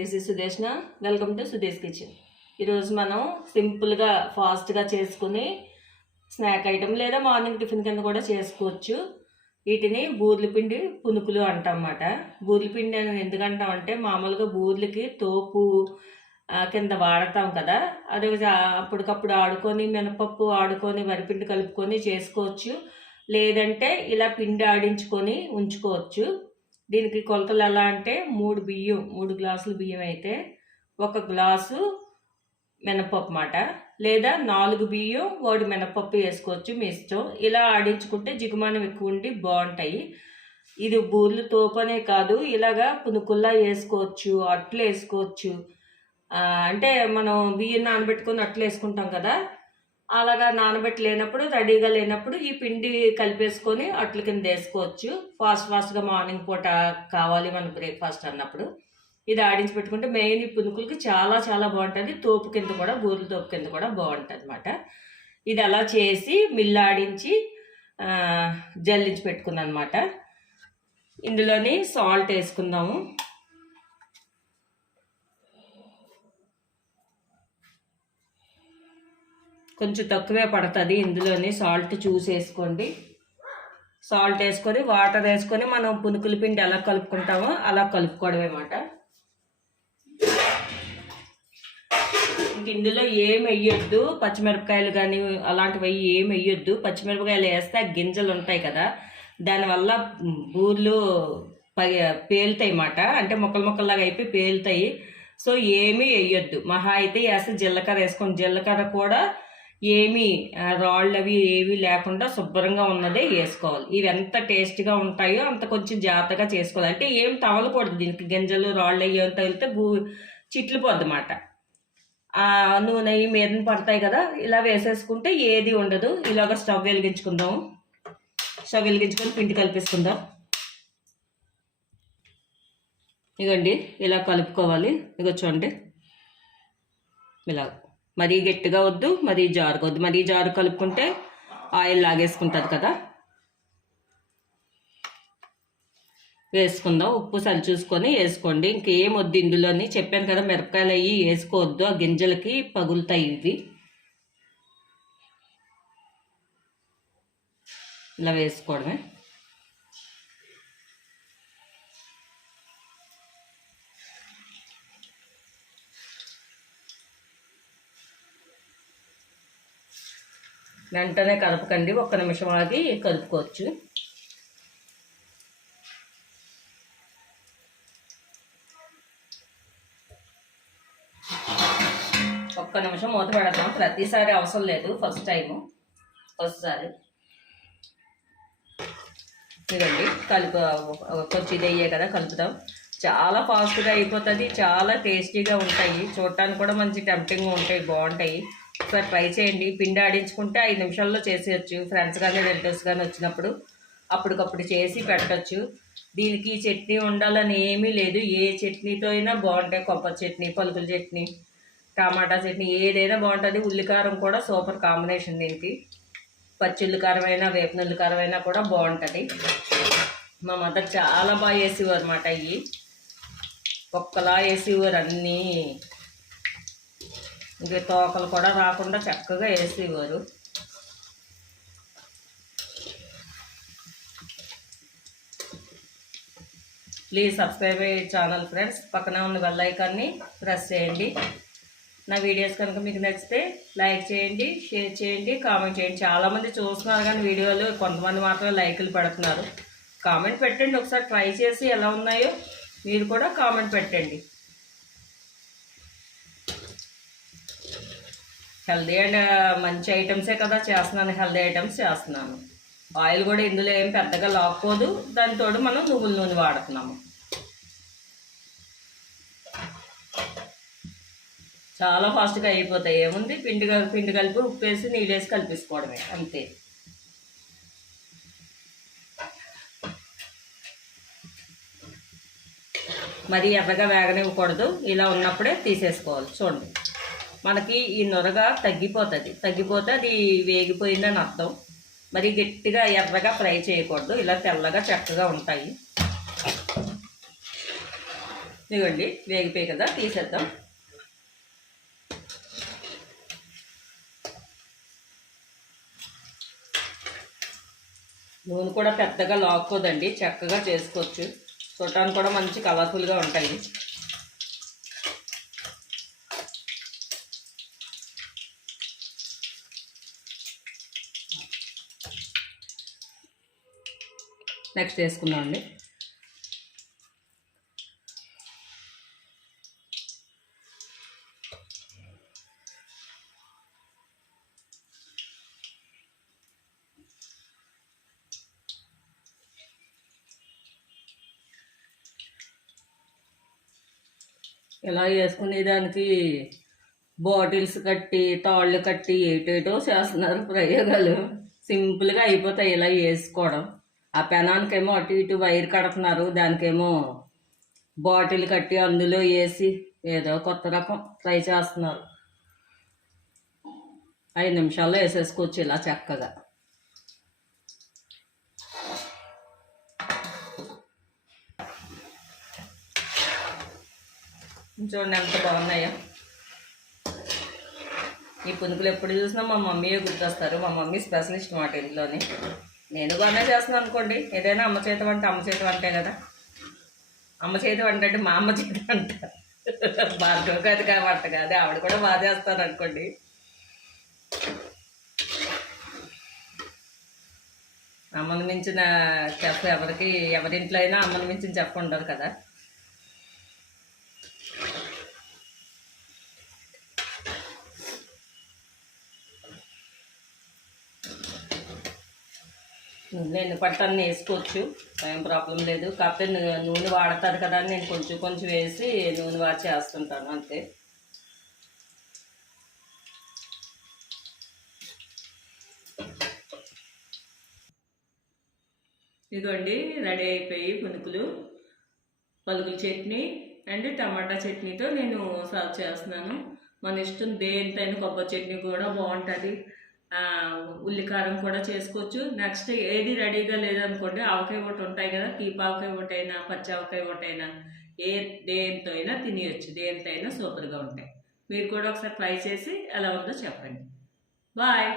This is Sudeshna. Welcome to Sudesh kitchen. ఈరోజు మనం సింపుల్గా ఫాస్ట్గా చేసుకుని స్నాక్ ఐటమ్ లేదా మార్నింగ్ టిఫిన్ కింద కూడా చేసుకోవచ్చు. వీటిని బూర్ల పిండి పునుకులు అంటామన్నమాట. బూర్ల పిండి అని ఎందుకంటామంటే మామూలుగా బూర్లకి తోపు కింద వాడతాం కదా, అది అప్పటికప్పుడు ఆడుకొని మినపప్పు ఆడుకొని వరిపిండి కలుపుకొని చేసుకోవచ్చు. లేదంటే ఇలా పిండి ఆడించుకొని ఉంచుకోవచ్చు. దీనికి కొలతలు ఎలా అంటే 3 గ్లాసులు బియ్యం అయితే 1 గ్లాసు మినపప్పు మాట, లేదా 4 బియ్యం 1 మినపప్పు వేసుకోవచ్చు, మీ ఇష్టం. ఇలా ఆడించుకుంటే జిగుమానం ఎక్కువ ఉండి బాగుంటాయి. ఇది బూర్లు తోపనే కాదు, ఇలాగా పునుకుల్లా వేసుకోవచ్చు, అట్లు వేసుకోవచ్చు. అంటే మనం బియ్యం నానబెట్టుకొని అట్లు వేసుకుంటాం కదా, అలాగా నానబెట్టి లేనప్పుడు, రెడీగా లేనప్పుడు ఈ పిండి కలిపేసుకొని అట్ల కింద వేసుకోవచ్చు. ఫాస్ట్గా మార్నింగ్ పూట కావాలి మన బ్రేక్ఫాస్ట్ అన్నప్పుడు ఇది ఆడించి పెట్టుకుంటే మెయిన్ ఈ పునుకులకి చాలా చాలా బాగుంటుంది. తోపు కింద కూడా, బూరెల తోపు కింద కూడా బాగుంటుంది అన్నమాట. ఇది అలా చేసి మిల్లు ఆడించి జల్లించి పెట్టుకున్నాను అనమాట. ఇందులోని సాల్ట్ వేసుకుందాము. కొంచెం తక్కువే పడుతుంది, ఇందులోని సాల్ట్ చూసి వేసుకోండి. సాల్ట్ వేసుకొని వాటర్ వేసుకొని మనం పునుకుల పిండి ఎలా కలుపుకుంటామో అలా కలుపుకోవడమే అన్నమాట. ఇంక ఇందులో ఏం వేయొద్దు, పచ్చిమిరపకాయలు కానీ అలాంటివి ఏం వేయొద్దు. పచ్చిమిరపకాయలు వేస్తే గింజలు ఉంటాయి కదా, దానివల్ల బూర్లు పేలుతాయి అన్నమాట. అంటే ముక్కల్లాగా అయిపోయి పేలుతాయి. సో ఏమీ వేయొద్దు. మహా అయితే వేస్తే జీలకర్ర వేసుకోండి. జీలకర్ర కూడా ఏమీ రాళ్ళు అవి ఏవి లేకుండా శుభ్రంగా ఉన్నదే వేసుకోవాలి. ఇవి ఎంత టేస్ట్గా ఉంటాయో అంత కొంచెం జాగ్రత్తగా చేసుకోవాలి. అంటే ఏం తవలకూడదు, దీనికి గింజలు రాళ్ళు అయ్యి తగిలితే చిట్లిపోద్ది అన్నమాట. నూనె మీద పడతాయి కదా, ఇలా వేసేసుకుంటే ఏది ఉండదు. ఇలాగ స్టవ్ వెలిగించుకుందాము. స్టవ్ వెలిగించుకొని పిండి కలిపేసుకుందాం. ఇగండి ఇలా కలుపుకోవాలి. ఇక చూడండి, ఇలా మరీ గట్టిగా వద్దు, మరీ జారుగా వద్దు. మరీ జారు కలుపుకుంటే ఆయిల్ లాగేసుకుంటుంది కదా. వేసుకుందాం. ఉప్పు సరి చూసుకొని వేసుకోండి. ఇంకేం వద్దు ఇందులోని. చెప్పాను కదా, మిరపకాయలు అవి వేసుకోవద్దు, ఆ గింజలకి పగులుతాయి ఇవి. ఇలా వేసుకోవడమే. వెంటనే కలపకండి, 1 నిమిషం ఆగి కలుపుకోవచ్చు. ఒక్క నిమిషం మూత పెడతాం. ప్రతిసారి అవసరం లేదు, ఫస్ట్ సారి. ఇదండి కొంచెం ఇది అయ్యే కదా కలుపుతాం. చాలా ఫాస్ట్గా అయిపోతుంది, చాలా టేస్టీగా ఉంటాయి. చూడటానికి కూడా మంచి టెంప్టింగ్గా ఉంటాయి, బాగుంటాయి. ఒకసారి ట్రై చేయండి. పిండి ఆడించుకుంటే 5 నిమిషాల్లో చేసేయచ్చు. ఫ్రెండ్స్ కానీ రిలేటివ్స్ కానీ వచ్చినప్పుడు అప్పటికప్పుడు చేసి పెట్టచ్చు. దీనికి చట్నీ ఉండాలని ఏమీ లేదు, ఏ చట్నీతో అయినా బాగుంటాయి. కొబ్బరి చట్నీ, పలుకుల చట్నీ, టమాటా చట్నీ, ఏదైనా బాగుంటుంది. ఉల్లికారం కూడా సూపర్ కాంబినేషన్ దీనికి. పచ్చిల్లికారం అయినా వేపనుల్లికారం అయినా కూడా బాగుంటుంది. మా మదర్ చాలా బాగా వేసేవారు అన్నమాట. ఇవి ఒక్కలా వేసేవారు అన్నీ. ఇంకా తోకలు కూడా రాకుండా చక్కగా వేసేవారు. ప్లీజ్ సబ్స్క్రైబ్ అయ్యే ఛానల్ ఫ్రెండ్స్. పక్కనే ఉన్న బెల్ ఐకాన్ని ప్రెస్ చేయండి. నా వీడియోస్ కనుక మీకు నచ్చితే లైక్ చేయండి, షేర్ చేయండి, కామెంట్ చేయండి. చాలామంది చూస్తున్నారు కానీ వీడియోలు, కొంతమంది మాత్రమే లైకులు పెడుతున్నారు. కామెంట్ పెట్టండి. ఒకసారి ట్రై చేసి ఎలా ఉన్నాయో మీరు కూడా కామెంట్ పెట్టండి. హెల్దీ అండ్ మంచి ఐటమ్సే కదా చేస్తున్నాను, హెల్దీ ఐటమ్స్ చేస్తున్నాను. ఆయిల్ కూడా ఇందులో ఏం పెద్దగా లాక్కోదు. దానితో మనం నువ్వుల నూనె వాడుతున్నాము. చాలా ఫాస్ట్గా అయిపోతాయి. ఏముంది, పిండి కలిపి ఉప్పు వేసి నీళ్ళు వేసి కలిపేసుకోవడమే, అంతే. మరీ ఎర్రగా వేగనివ్వకూడదు, ఇలా ఉన్నప్పుడే తీసేసుకోవాలి. చూడండి, మనకి ఈ నొరగా తగ్గిపోతే అది వేగిపోయిందని అర్థం. మరి గట్టిగా ఎర్రగా ఫ్రై చేయకూడదు, ఇలా తెల్లగా చక్కగా ఉంటాయి. ఇదిగోండి వేగిపోయి కదా, తీసేద్దాం. నూనె కూడా పెద్దగా లాక్కోదండి, చక్కగా చేసుకోవచ్చు. చూడటానికి కూడా మంచి కలర్ఫుల్గా ఉంటాయి. నెక్స్ట్ వేసుకుందాం అండి. ఇలా వేసుకునేదానికి బాటిల్స్ కట్టి తాళ్ళు కట్టి ఏటేటో చేస్తున్నారు ప్రయోగాలు. సింపుల్గా అయిపోతాయి ఇలా వేసుకోవడం. ఆ పెనానికేమో అటు ఇటు వైర్ కడుతున్నారు, దానికేమో బాటిల్ కట్టి అందులో వేసి ఏదో కొత్త రకం ట్రై చేస్తున్నారు. 5 నిమిషాల్లో వేసేసుకోవచ్చు ఇలా చక్కగా. చూడండి ఎంత బాగున్నాయో. ఈ పునుకులు ఎప్పుడు చూసినా మా మమ్మీయే గుర్తొస్తారు. మా మమ్మీ స్పెషలిస్ట్ మాట ఇంట్లోని. నేను బాగానే చేస్తున్నాను అనుకోండి. ఏదైనా అమ్మ చేతి వంట అమ్మ చేతి వంటే కదా. అమ్మ చేతి వంట అంటే మా అమ్మ చేతి వంట, భార్గవ్ అది వంట కాదు. ఆవిడ కూడా బాగా చేస్తారు అనుకోండి. అమ్మని మించిన చెఫ్ ఎవరింట్లో అయినా అమ్మని మించిన చెఫ్ ఉండదు కదా. నేను పట్టన్ని వేసుకోవచ్చు, ఏం ప్రాబ్లం లేదు. కాకపోతే నూనె వాడతారు కదా అని నేను కొంచెం కొంచెం వేసి నూనె వాడి చేస్తుంటాను అంతే. ఇదిగోండి రెడీ అయిపోయి పునుకులు. పలుకుల చట్నీ అండ్ టమాటా చట్నీతో నేను సర్వ్ చేస్తున్నాను. మన ఇష్టం, దేనిపైన కొబ్బరి చట్నీ కూడా బాగుంటుంది. ఉల్లికారం కూడా చేసుకోవచ్చు. నెక్స్ట్ ఏది రెడీగా లేదనుకోండి, ఆవకాయ ఒకటి ఉంటాయి కదా, తీపి ఆవకాయ ఒకటైనా పచ్చి ఆవకాయ ఒకటైనా దేనితో అయినా తినేయచ్చు. దేనితో అయినా సూపర్గా ఉంటాయి. మీరు కూడా ఒకసారి ట్రై చేసి ఎలా ఉందో చెప్పండి. బాయ్.